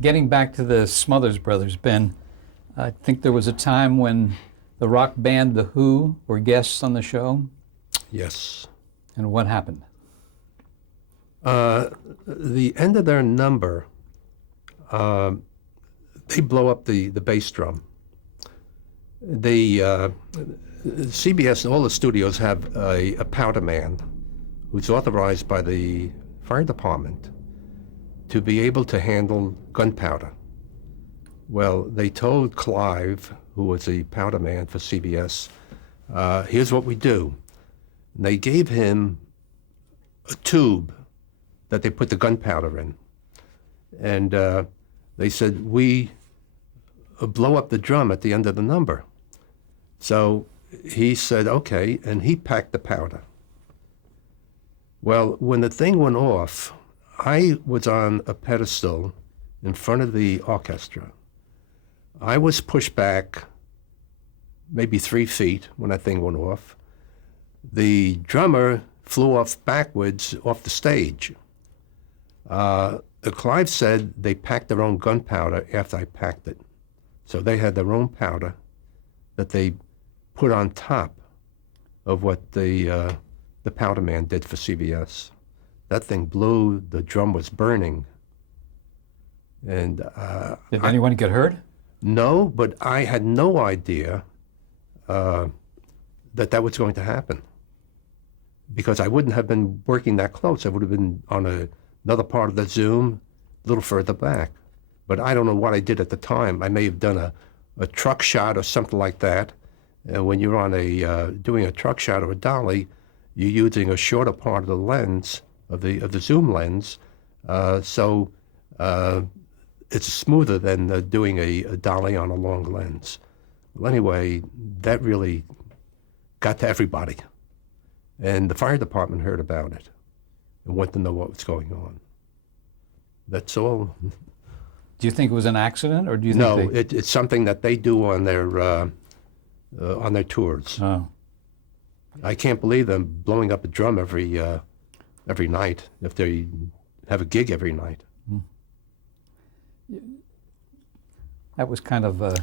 Getting back to the Smothers Brothers, Ben, I think there was a time when the rock band The Who were guests on the show. Yes. And what happened? The end of their number, they blow up the bass drum. CBS and all the studios have a powder man who's authorized by the fire department to be able to handle gunpowder. Well, they told Clive, who was the powder man for CBS, here's what we do. And they gave him a tube that they put the gunpowder in. And they said, we blow up the drum at the end of the number. So he said, okay, and he packed the powder. Well, when the thing went off, I was on a pedestal in front of the orchestra. I was pushed back maybe 3 feet when that thing went off. The drummer flew off backwards off the stage. Clive said they packed their own gunpowder after I packed it. So they had their own powder that they put on top of what the powder man did for CBS. That thing blew, the drum was burning. And did anyone get hurt? No, but I had no idea that was going to happen, because I wouldn't have been working that close. I would have been on another part of the Zoom, a little further back. But I don't know what I did at the time. I may have done a truck shot or something like that. When you're on doing a truck shot or a dolly, you're using a shorter part of the lens, of the zoom lens, so it's smoother than doing a dolly on a long lens. Well, anyway, that really got to everybody. And the fire department heard about it and wanted to know what was going on. That's all. Do you think it was an accident, or do you think No, it's something that they do on their tours. Oh. I can't believe them blowing up a drum every night, if they have a gig every night. That was kind of an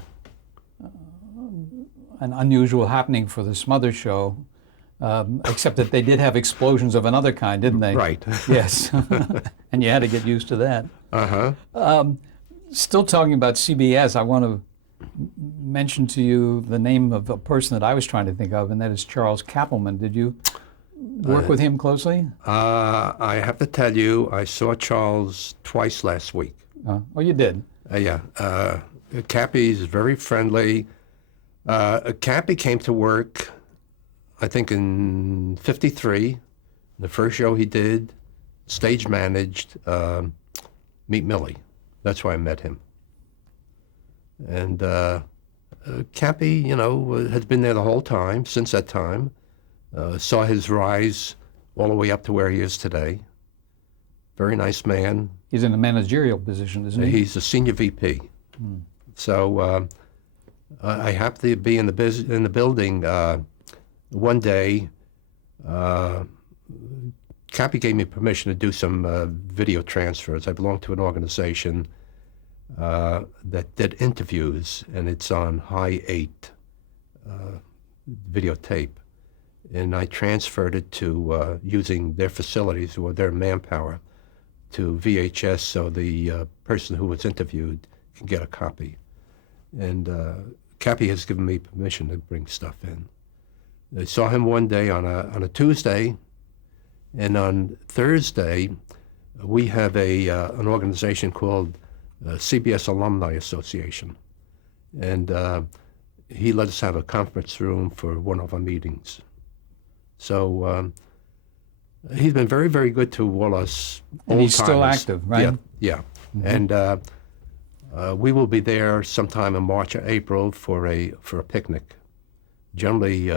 unusual happening for the Smothers show, except that they did have explosions of another kind, didn't they? Right. Yes. And you had to get used to that. Uh-huh. Still talking about CBS, I want to mention to you the name of a person that I was trying to think of, and that is Charles Kappelman. Did you work with him closely? I have to tell you, I saw Charles twice last week. Oh, you did? Yeah. Cappy's very friendly. Cappy came to work, I think, in '53. The first show he did, stage managed Meet Millie. That's why I met him. And Cappy, has been there the whole time, since that time. Saw his rise all the way up to where he is today. Very nice man. He's in a managerial position, isn't he? He's a senior VP. So I happened to be in the building one day. Cappy gave me permission to do some video transfers. I belong to an organization that did interviews, and it's on High 8 videotape. And I transferred it to using their facilities or their manpower to VHS, so the person who was interviewed can get a copy. And Cappy has given me permission to bring stuff in. I saw him one day on a Tuesday, and on Thursday we have an organization called CBS Alumni Association, and he let us have a conference room for one of our meetings. So he's been very, very good to all us old-timers. And he's still active, right? Yeah. Mm-hmm. And we will be there sometime in March or April for a picnic. Generally,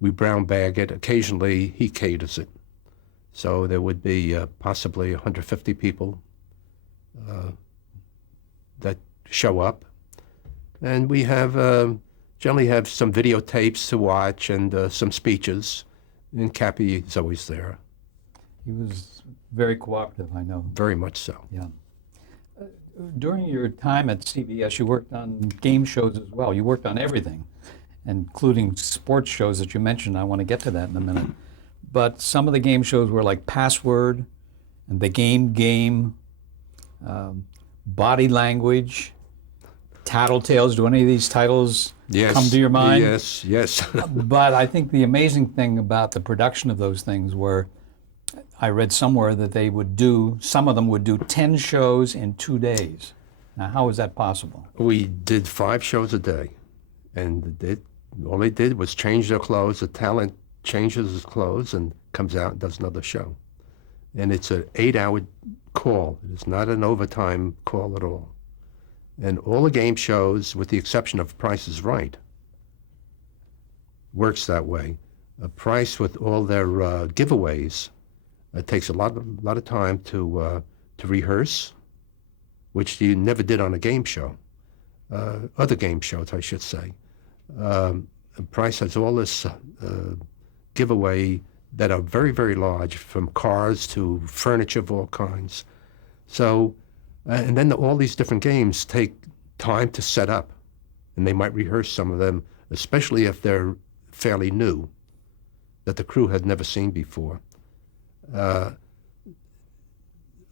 we brown bag it. Occasionally, he caters it. So there would be possibly 150 people that show up. And we generally have some videotapes to watch and some speeches. And Cappy is always there. He was very cooperative, I know. Very much so. Yeah. During your time at CBS, you worked on game shows as well. You worked on everything, including sports shows that you mentioned. I want to get to that in a minute. But some of the game shows were like Password and The Game, Body Language, Tattletales. Do any of these titles Yes. come to your mind? Yes, yes. But I think the amazing thing about the production of those things were, I read somewhere that some of them would do 10 shows in 2 days. Now, how is that possible? We did 5 shows a day, and all they did was change their clothes. The talent changes his clothes and comes out and does another show. And it's an 8-hour call. It's not an overtime call at all. And all the game shows, with the exception of Price is Right, works that way. Price, with all their giveaways, it takes a lot of time to rehearse, which you never did on a game show. Other game shows, I should say. Price has all this giveaway that are very, very large, from cars to furniture of all kinds. So, and then all these different games take time to set up, and they might rehearse some of them, especially if they're fairly new, that the crew had never seen before.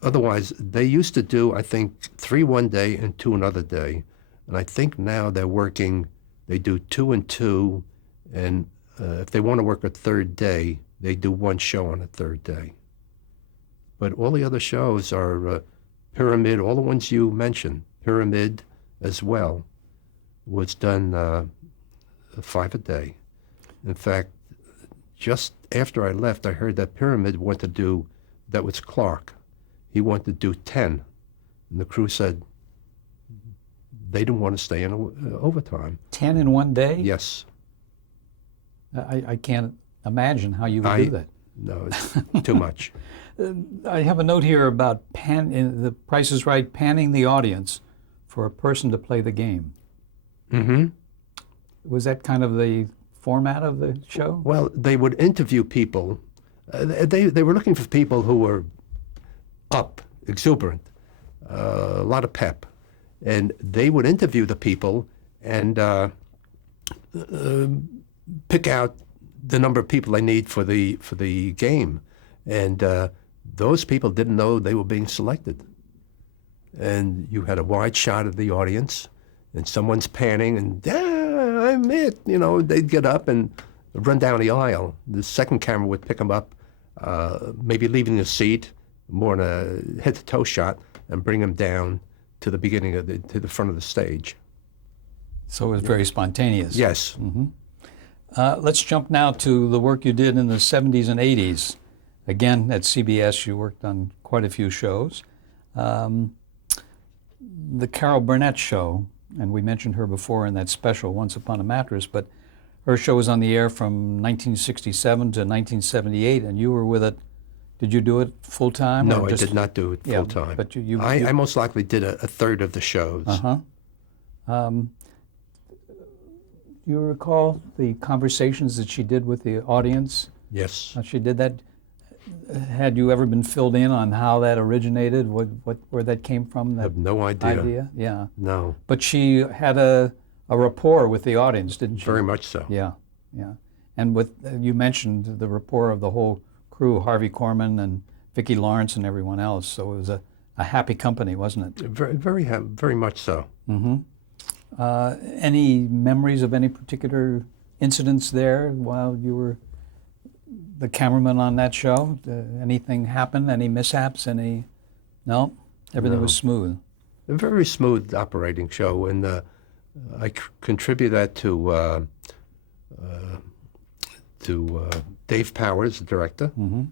Otherwise, they used to do, I think, 3 one day and 2 another day. And I think now they do 2 and 2, and if they want to work a third day, they do 1 show on a third day. But all the other shows are Pyramid, all the ones you mentioned, Pyramid as well, was done 5 a day. In fact, just after I left, I heard that Pyramid wanted to do, that was Clark, he wanted to do 10. And the crew said they didn't want to stay in overtime. 10 in 1 day? Yes. I can't imagine how you would do that. No, it's too much. I have a note here about The Price is Right, panning the audience for a person to play the game. Mm-hmm. Was that kind of the format of the show? Well, they would interview people. They were looking for people who were up, exuberant, a lot of pep. And they would interview the people and pick out the number of people they need for the game. And those people didn't know they were being selected. And you had a wide shot of the audience, and someone's panning, and I'm it. You know, they'd get up and run down the aisle. The second camera would pick them up, maybe leaving the seat, more in a head-to-toe shot, and bring them down to the beginning to the front of the stage. So it was very spontaneous. Yes. Mm-hmm. Let's jump now to the work you did in the 70s and 80s. Again, at CBS, you worked on quite a few shows. The Carol Burnett show, and we mentioned her before in that special, Once Upon a Mattress, but her show was on the air from 1967 to 1978, and you were with it. Did you do it full time? No, I did not do it full time. But I most likely did a third of the shows. Uh-huh. You recall the conversations that she did with the audience? Yes. How she did that? Had you ever been filled in on how that originated, where that came from? I have no idea. Yeah. No. But she had a rapport with the audience, didn't she? Very much so. Yeah. And you mentioned the rapport of the whole crew, Harvey Korman and Vicki Lawrence and everyone else. So it was a happy company, wasn't it? Very much so. Mm-hmm. Any memories of any particular incidents there while you were the cameraman on that show? Anything happen? Any mishaps? No? Everything was smooth. A very smooth operating show, and I contribute that to Dave Powers, the director, Mm-hmm.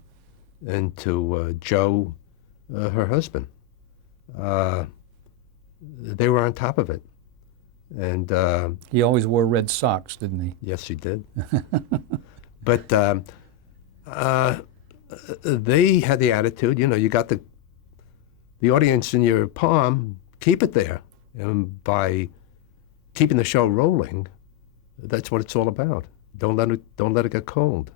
and to Joe, her husband. They were on top of it. And He always wore red socks, didn't he? yes, he did. But they had the attitude, you got the audience in your palm, keep it there. And by keeping the show rolling, that's what it's all about. Don't let it get cold.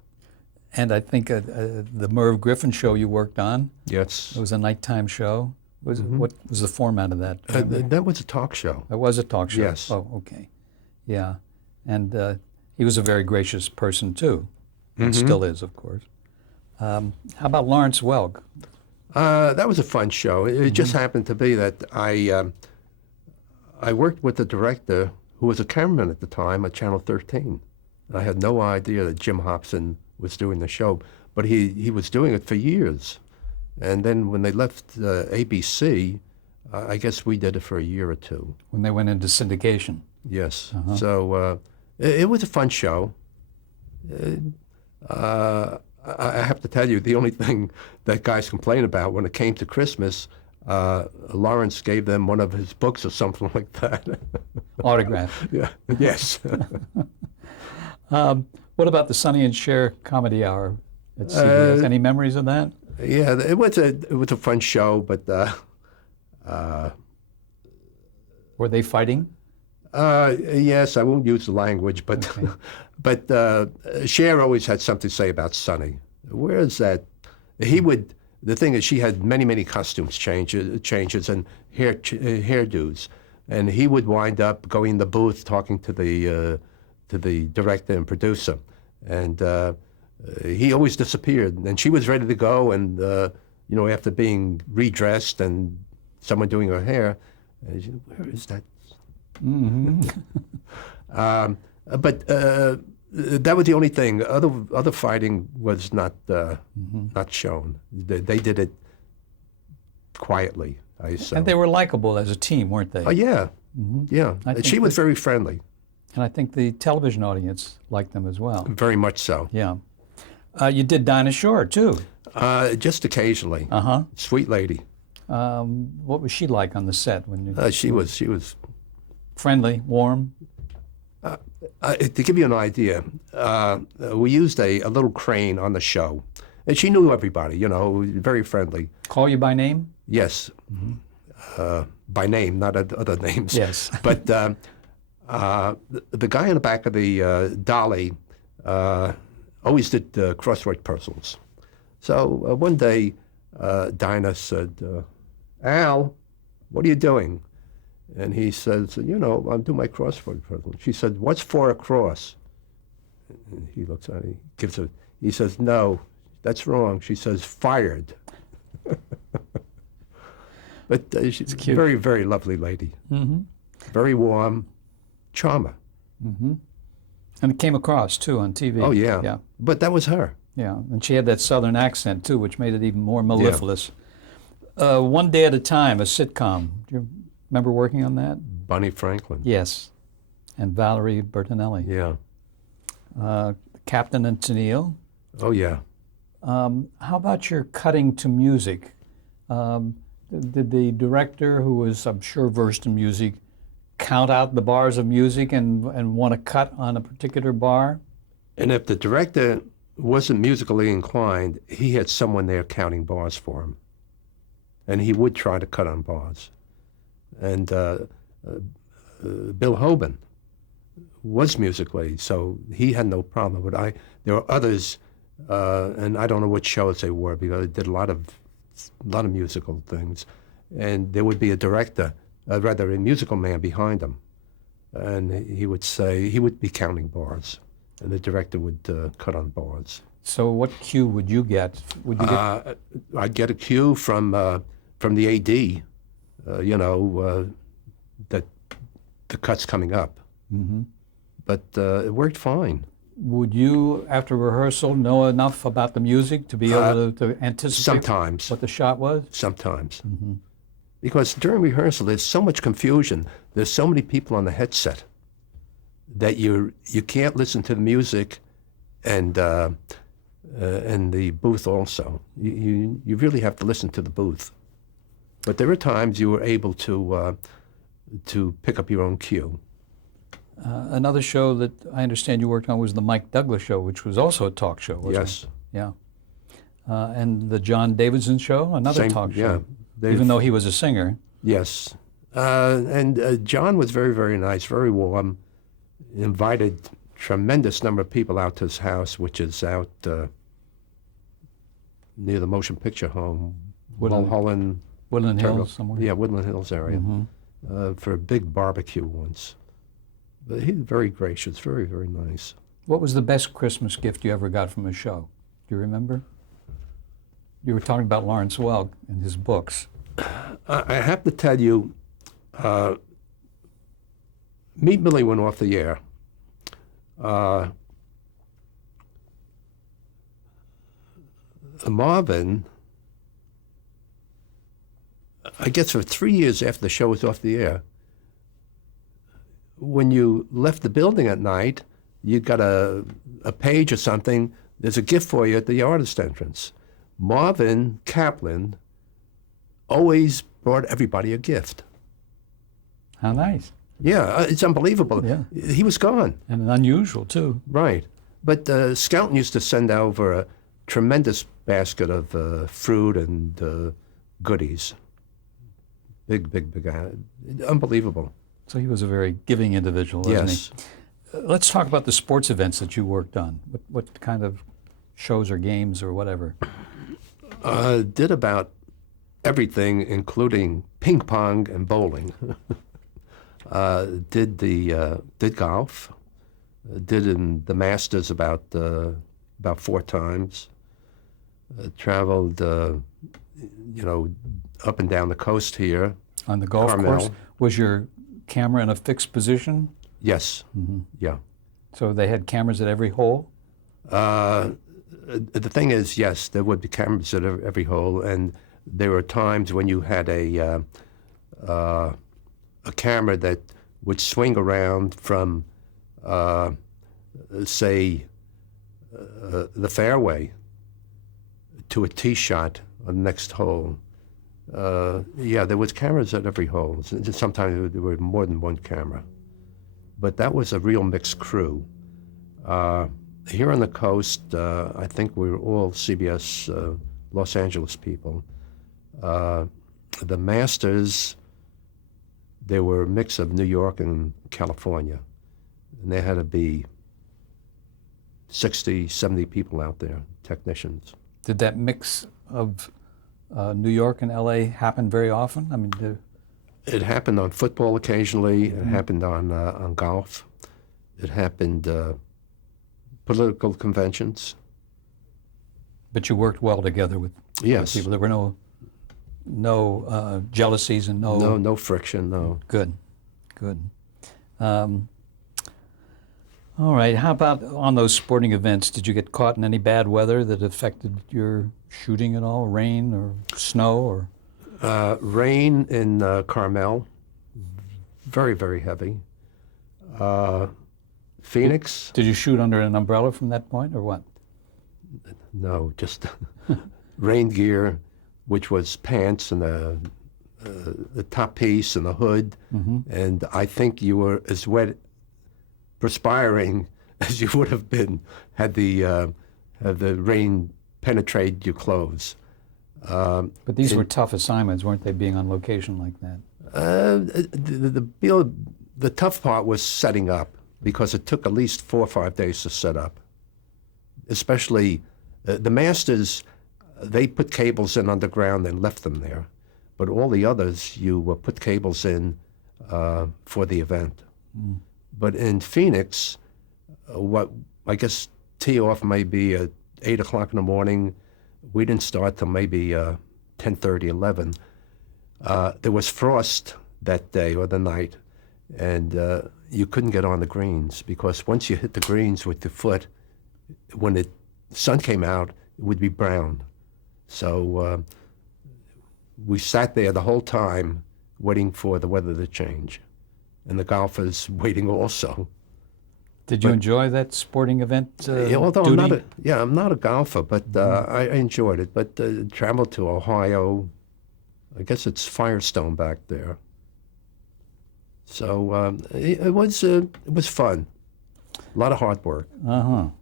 And I think the Merv Griffin show you worked on, Yes. it was a nighttime show. What was the format of that? That was a talk show. It was a talk show. Yes. Oh, okay. Yeah, and he was a very gracious person too, and still is, of course. How about Lawrence Welk? That was a fun show. It just happened to be that I worked with the director who was a cameraman at the time at Channel 13. I had no idea that Jim Hobson was doing the show, but he was doing it for years. And then when they left ABC, I guess we did it for a year or two. When they went into syndication. Yes. So it was a fun show. I have to tell you, the only thing that guys complain about when it came to Christmas, Lawrence gave them one of his books or something like that. Autograph. Yeah. Yes. What about the Sonny and Cher Comedy Hour at CBS? Any memories of that? Yeah, it was a fun show, but Were they fighting? yes, I won't use the language, but Okay. but Cher always had something to say about Sonny. Whereas that he would. The thing is, she had many costumes changes and hairdos, and he would wind up going in the booth talking to the director and producer, and he always disappeared. And she was ready to go, and after being redressed and someone doing her hair, and she, where is that? But that was the only thing. Other fighting was not not shown. They did it quietly, I say. And they were likable as a team, weren't they? Oh yeah, yeah. I think She was very friendly, And I think the television audience liked them as well. very much so. Yeah. You did Dinah Shore, too. Just occasionally. Uh-huh. Sweet lady. What was she like on the set? She was Friendly, warm? to give you an idea, we used a little crane on the show, and she knew everybody. Very friendly. Call you by name? Yes, by name, not other names. Yes. But the guy in the back of the dolly always did crossword puzzles. So one day, Dinah said, "Al, what are you doing?" And he says, "I'm doing my crossword puzzle." She said, "What's 4 across?" And he looks at it, he says, "No, that's wrong." She says, "Fired." But she's a cute. very, very lovely lady. Mm-hmm. Very warm, charmer. Mm-hmm. And it came across, too, on TV. Oh, yeah. Yeah. But that was her. Yeah. And she had that southern accent, too, which made it even more mellifluous. One Day at a Time, a sitcom. Do you remember working on that? Bonnie Franklin. Yes. And Valerie Bertinelli. Yeah. Captain and Tennille. Oh, yeah. How about your cutting to music? Did the director, who was, I'm sure, versed in music, count out the bars of music and want to cut on a particular bar? And if the director wasn't musically inclined, he had someone there counting bars for him. And he would try to cut on bars. And Bill Hoban was musically, so he had no problem. But there were others, and I don't know what shows they were because they did a lot of musical things. And there would be a director, rather a musical man behind him. And he would be counting bars. And the director would cut on bars. So what cue would you get? Would you get I'd get a cue from the AD, that the cut's coming up. Mm-hmm. But it worked fine. Would you, after rehearsal, know enough about the music to be able to anticipate Sometimes. what the shot was? Sometimes. Mm-hmm. Because during rehearsal, there's so much confusion. There's so many people on the headset that you can't listen to the music and the booth also. You really have to listen to the booth. But there are times you were able to pick up your own cue. Another show that I understand you worked on was the Mike Douglas Show, which was also a talk show, wasn't Yes. it? Yeah. And the John Davidson Show, another Same- talk yeah, show, they've- even though he was a singer. Yes. And John was very, very nice, very warm. Invited tremendous number of people out to his house, which is out near the motion picture home, Woodland. Mulholland, Woodland Turned Hills up- somewhere? Yeah, Woodland Hills area, for a big barbecue once. But he was very gracious, very, very nice. What was the best Christmas gift you ever got from a show? Do you remember? You were talking about Lawrence Welk and his books. I have to tell you, Meet Millie went off the air. Marvin, I guess for 3 years after the show was off the air, when you left the building at night, you got a page or something, there's a gift for you at the artist entrance. Marvin Kaplan always brought everybody a gift. How nice. Yeah, it's unbelievable. Yeah. He was gone. And unusual, too. Right. But Skelton used to send over a tremendous basket of fruit and goodies. Big, big, big. Unbelievable. So he was a very giving individual, wasn't Yes. he? Let's talk about the sports events that you worked on. What kind of shows or games or whatever? Did about everything, including ping pong and bowling. Did golf. Did in the Masters about 4 times. Traveled, up and down the coast here. On the golf Carmel. course? Was your camera in a fixed position? Yes. Yeah. So they had cameras at every hole? The thing is, yes, there would be cameras at every hole, and there were times when you had a camera that would swing around from, say, the fairway to a tee shot on the next hole. Yeah, there was cameras at every hole. Sometimes there were more than one camera. But that was a real mixed crew. Here on the coast, I think we were all CBS Los Angeles people. The Masters, they were a mix of New York and California. And there had to be 60, 70 people out there, technicians. Did that mix of New York and LA happen very often? I mean, It happened on football occasionally. It happened on golf. It happened political conventions. but you worked well together with Yes. people. There were no jealousies and No friction. No. Good. All right. How about on those sporting events? Did you get caught in any bad weather that affected your shooting at all? Rain or snow or? Rain in Carmel, very, very heavy. Phoenix, Did you shoot under an umbrella from that point or what? no, just rain gear, which was pants and the top piece and the hood. And I think you were as wet, perspiring as you would have been had the rain penetrated your clothes. But these were tough assignments, weren't they, being on location like that? The tough part was setting up, because it took at least 4 or 5 days to set up. Especially the Masters, they put cables in underground and left them there. But all the others, you put cables in for the event. But in Phoenix, what I guess tee off maybe at 8 o'clock in the morning. We didn't start till maybe 10:30, 11. There was frost that day or the night, and you couldn't get on the greens, because once you hit the greens with your foot, when the sun came out, it would be brown. So we sat there the whole time waiting for the weather to change, and the golfers waiting also. Did you enjoy that sporting event Although duty? I'm not a golfer, but I enjoyed it. But traveled to Ohio, I guess it's Firestone back there. So it was fun. A lot of hard work.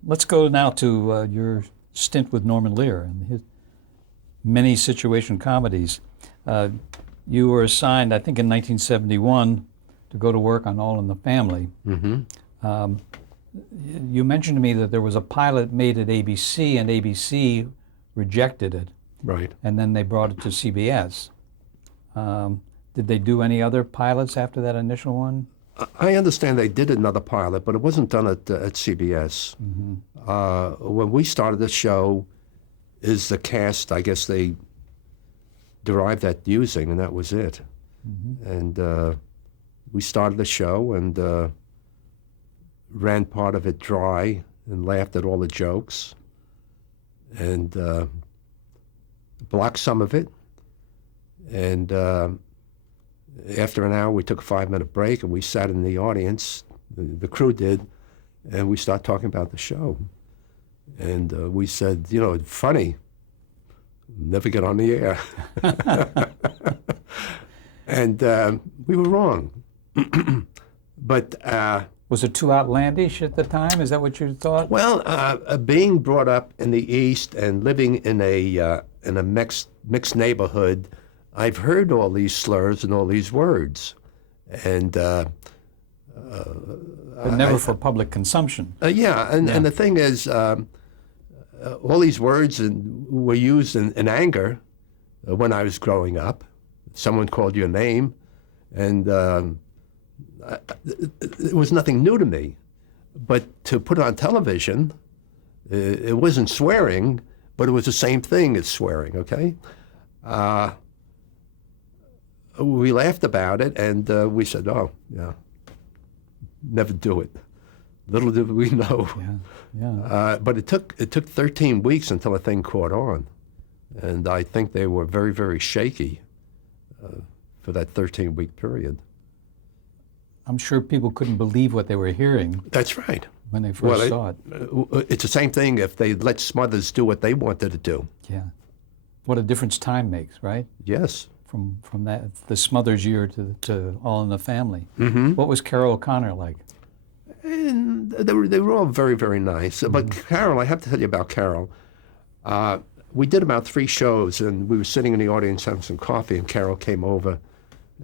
Let's go now to your stint with Norman Lear and his many situation comedies. You were assigned, I think in 1971, to go to work on All in the Family. You mentioned to me that there was a pilot made at ABC, and ABC rejected it, Right. and then they brought it to CBS. Did they do any other pilots after that initial one? I understand they did another pilot, but it wasn't done at CBS. When we started the show, is the cast, I guess they derived that using, and that was it. And we started the show and ran part of it dry and laughed at all the jokes and blocked some of it. And after an hour, we took a 5-minute break and we sat in the audience, the crew did, and we started talking about the show. And we said, you know, funny, never get on the air. And we were wrong. But Was it too outlandish at the time? Is that what you thought? well, being brought up in the East and living in a mixed neighborhood, I've heard all these slurs and all these words, and But never for public consumption. and the thing is, all these words were used in anger when I was growing up. Someone called you a name, and it was nothing new to me. But to put it on television, it wasn't swearing, but it was the same thing as swearing, okay? We laughed about it, and we said, oh, yeah, never do it. Little did we know. But it took 13 weeks until the thing caught on. And I think they were very, very shaky for that 13-week period. I'm sure people couldn't believe what they were hearing That's right. when they first saw it. It's the same thing if they let Smothers do what they wanted to do. Yeah. What a difference time makes, right? Yes. From that, the Smothers year to All in the Family. Mm-hmm. What was Carol O'Connor like? And they were all very, very nice. But Carol, I have to tell you about Carol. We did about 3 shows, and we were sitting in the audience having some coffee, and Carol came over,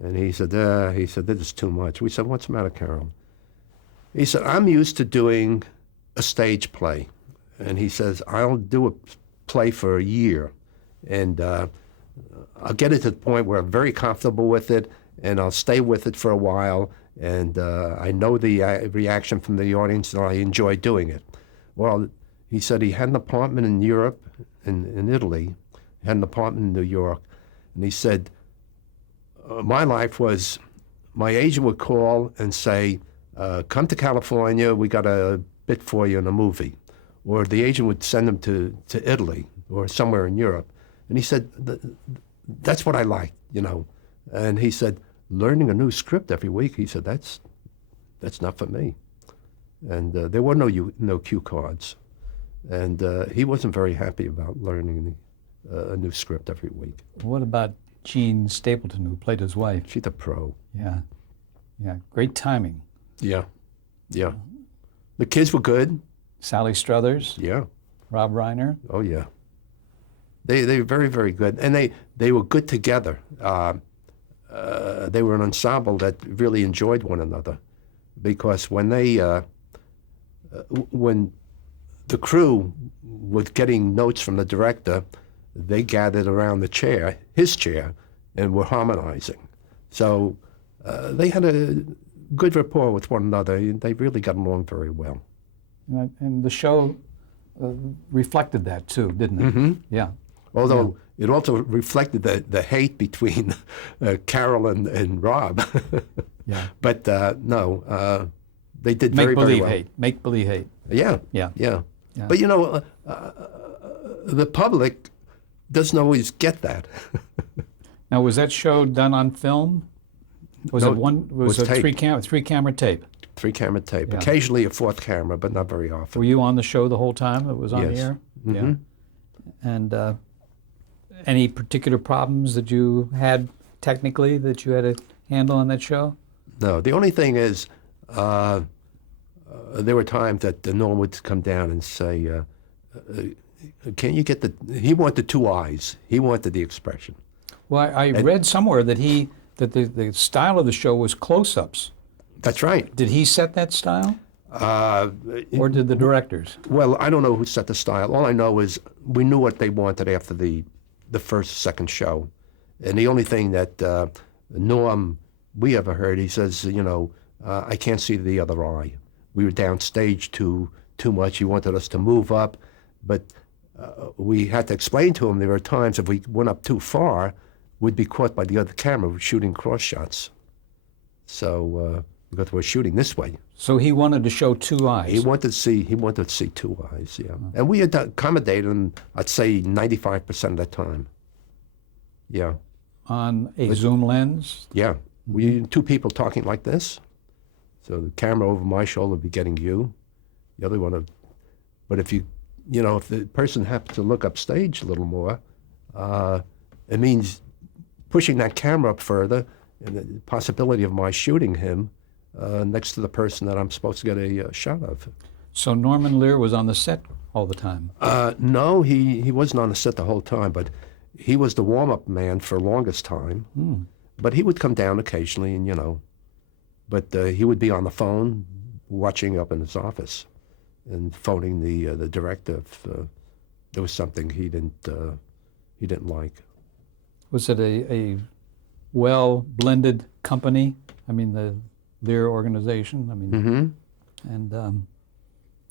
and he said, this is too much. We said, what's the matter, Carol? He said, I'm used to doing a stage play. And he says, I'll do a play for a year, and I'll get it to the point where I'm very comfortable with it, and I'll stay with it for a while, and I know the reaction from the audience, and I enjoy doing it. Well, he said he had an apartment in Europe, in Italy, he had an apartment in New York, and he said, my life was, my agent would call and say, come to California, we got a bit for you in a movie. Or the agent would send him to Italy or somewhere in Europe. And he said, that's what I like, you know. And he said, learning a new script every week, he said, that's not for me. And there were no cue cards. And he wasn't very happy about learning a new script every week. What about Jean Stapleton, who played his wife? She's a pro. Yeah. Great timing. Yeah. The kids were good. Sally Struthers. Yeah. Rob Reiner. Oh, yeah. They were very, very good. And they were good together. They were an ensemble that really enjoyed one another. Because when the crew was getting notes from the director, they gathered around his chair, and were harmonizing. So they had a good rapport with one another. They really got along very well. And the show reflected that too, didn't it? Mm-hmm. Yeah. Although it also reflected the hate between Carol and Rob. Yeah. But no, they did very, very well. Make believe hate. Yeah. Yeah. But you know, the public doesn't always get that. Now, was that show done on film? Was No, it one? Was was it tape. three camera tape? 3-camera tape. Yeah. Occasionally a 4th camera, but not very often. Were you on the show the whole time it was on Yes. the air? Mhm. Yeah. And any particular problems that you had technically that you had to handle on that show? No, the only thing is, there were times that Norm would come down and say, can you get he wanted 2 eyes. He wanted the expression. Well, I read somewhere that the style of the show was close-ups. That's right. Did he set that style? Or did the directors? Well, I don't know who set the style. All I know is we knew what they wanted after the first, second show. And the only thing that Norm, we ever heard, he says, I can't see the other eye. We were downstage too much. He wanted us to move up, but we had to explain to him there were times if we went up too far, we'd be caught by the other camera shooting cross shots. So because we're shooting this way. So he wanted to show two eyes. He wanted to see two eyes, yeah. And we had accommodated him, I'd say 95% of the time. Yeah. On a zoom lens? Yeah. We two people talking like this. So the camera over my shoulder would be getting you. The other one, but if if the person happens to look upstage a little more, it means pushing that camera up further and the possibility of my shooting him next to the person that I'm supposed to get a shot of. So Norman Lear was on the set all the time? No, he wasn't on the set the whole time, but he was the warm-up man for the longest time. But he would come down occasionally, and but he would be on the phone, watching up in his office, and phoning the director if there was something he didn't like. Was it a well-blended company? I mean, the Lear organization? I mean, and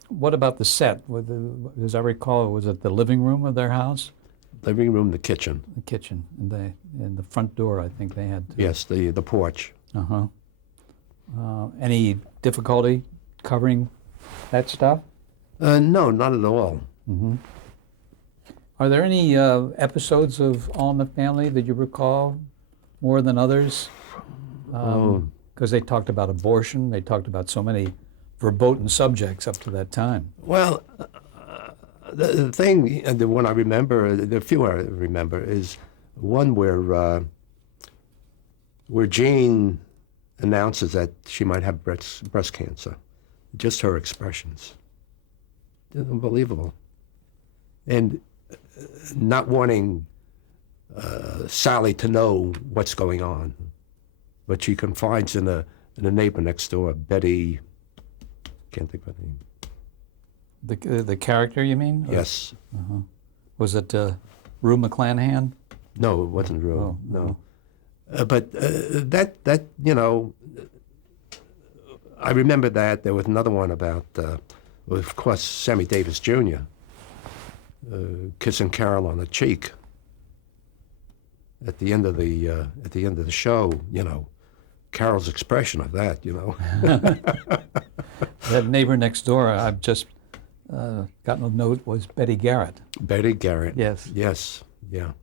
what about the set? As I recall, was it the living room of their house? Living room, the kitchen. The kitchen, and the front door, I think they had. Yes, the porch. Uh-huh. Any difficulty covering that stuff? No, not at all. Are there any episodes of All in the Family that you recall more than others? Because they talked about abortion, they talked about so many verboten subjects up to that time. Well, the thing, the one I remember, the few I remember, is one where Jane announces that she might have breast cancer. Just her expressions. Unbelievable. And not wanting Sally to know what's going on. But she confides in a neighbor next door, Betty, can't think of her name. The character, you mean? Yes. Was it Rue McClanahan? No, it wasn't Rue. Oh, no. But that I remember that. There was another one about, of course, Sammy Davis Jr. Kissing Carol on the cheek at the end of the show. Carol's expression of that. That neighbor next door, I've just gotten a note, was Betty Garrett. Betty Garrett. Yes. Yes. Yeah.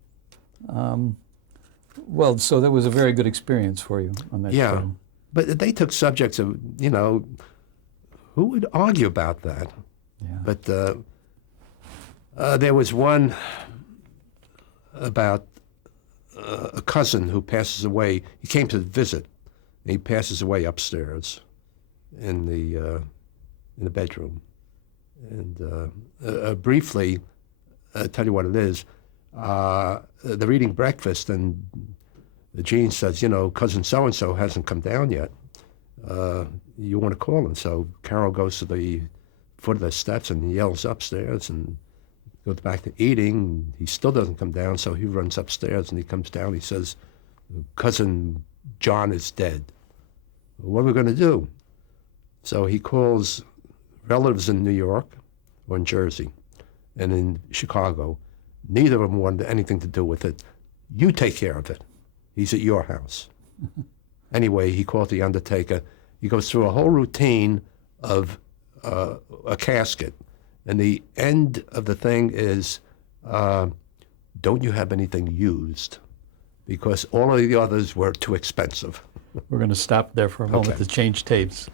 Well, so that was a very good experience for you on that Yeah. show. But they took subjects of, who would argue about that? Yeah. But there was one about a cousin who passes away. He came to visit, and he passes away upstairs in the bedroom. And briefly, I'll tell you what it is. They're eating breakfast, and Gene says, cousin so-and-so hasn't come down yet. You want to call him? So Carol goes to the foot of the steps and yells upstairs and goes back to eating. He still doesn't come down, so he runs upstairs, and he comes down. He says, cousin John is dead. What are we going to do? So he calls relatives in New York or in Jersey and in Chicago. Neither of them wanted anything to do with it. You take care of it. He's at your house. Anyway, he called the undertaker. He goes through a whole routine of a casket. And the end of the thing is, don't you have anything used? Because all of the others were too expensive. We're going to stop there for a moment Okay. to change tapes.